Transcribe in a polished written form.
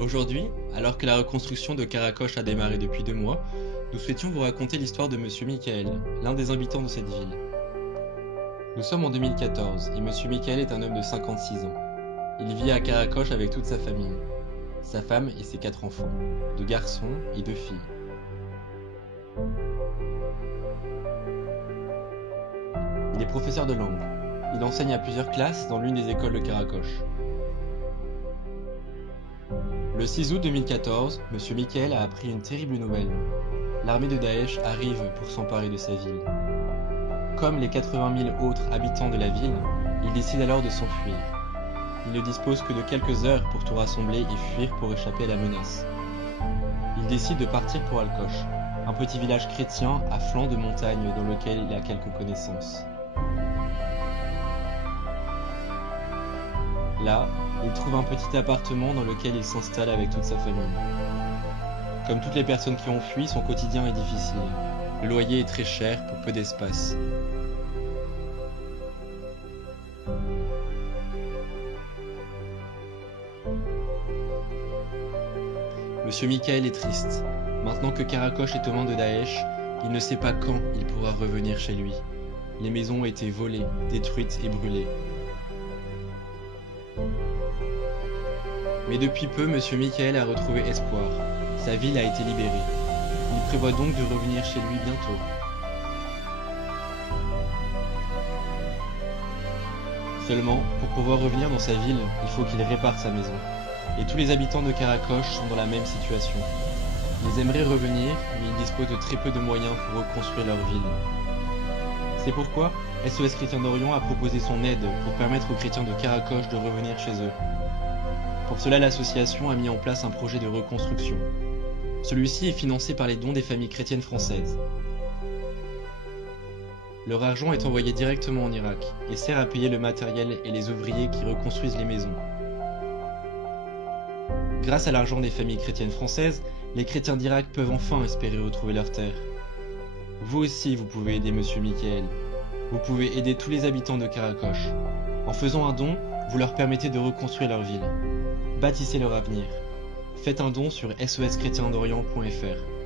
Aujourd'hui, alors que la reconstruction de Karakosh a démarré depuis 2 mois, nous souhaitions vous raconter l'histoire de Monsieur Michael, l'un des habitants de cette ville. Nous sommes en 2014 et Monsieur Michael est un homme de 56 ans. Il vit à Karakosh avec toute sa famille, sa femme et ses 4 enfants, 2 garçons et 2 filles. Il est professeur de langue. Il enseigne à plusieurs classes dans l'une des écoles de Karakosh. Le 6 août 2014, Monsieur Michael a appris une terrible nouvelle. L'armée de Daesh arrive pour s'emparer de sa ville. Comme les 80 000 autres habitants de la ville, il décide alors de s'enfuir. Il ne dispose que de quelques heures pour tout rassembler et fuir pour échapper à la menace. Il décide de partir pour Alkosh, un petit village chrétien à flanc de montagne dans lequel il a quelques connaissances. Là, il trouve un petit appartement dans lequel il s'installe avec toute sa famille. Comme toutes les personnes qui ont fui, son quotidien est difficile. Le loyer est très cher pour peu d'espace. Monsieur Michael est triste. Maintenant que Karakosh est aux mains de Daesh, il ne sait pas quand il pourra revenir chez lui. Les maisons ont été volées, détruites et brûlées. Mais depuis peu, Monsieur Michael a retrouvé espoir. Sa ville a été libérée. Il prévoit donc de revenir chez lui bientôt. Seulement, pour pouvoir revenir dans sa ville, il faut qu'il répare sa maison. Et tous les habitants de Karakosh sont dans la même situation. Ils aimeraient revenir, mais ils disposent de très peu de moyens pour reconstruire leur ville. C'est pourquoi SOS Chrétiens d'Orient a proposé son aide pour permettre aux chrétiens de Karakosh de revenir chez eux. Pour cela, l'association a mis en place un projet de reconstruction. Celui-ci est financé par les dons des familles chrétiennes françaises. Leur argent est envoyé directement en Irak et sert à payer le matériel et les ouvriers qui reconstruisent les maisons. Grâce à l'argent des familles chrétiennes françaises, les chrétiens d'Irak peuvent enfin espérer retrouver leur terre. Vous aussi, vous pouvez aider Monsieur Michael. Vous pouvez aider tous les habitants de Karakosh. En faisant un don, vous leur permettez de reconstruire leur ville. Bâtissez leur avenir. Faites un don sur soschrétiendorient.fr.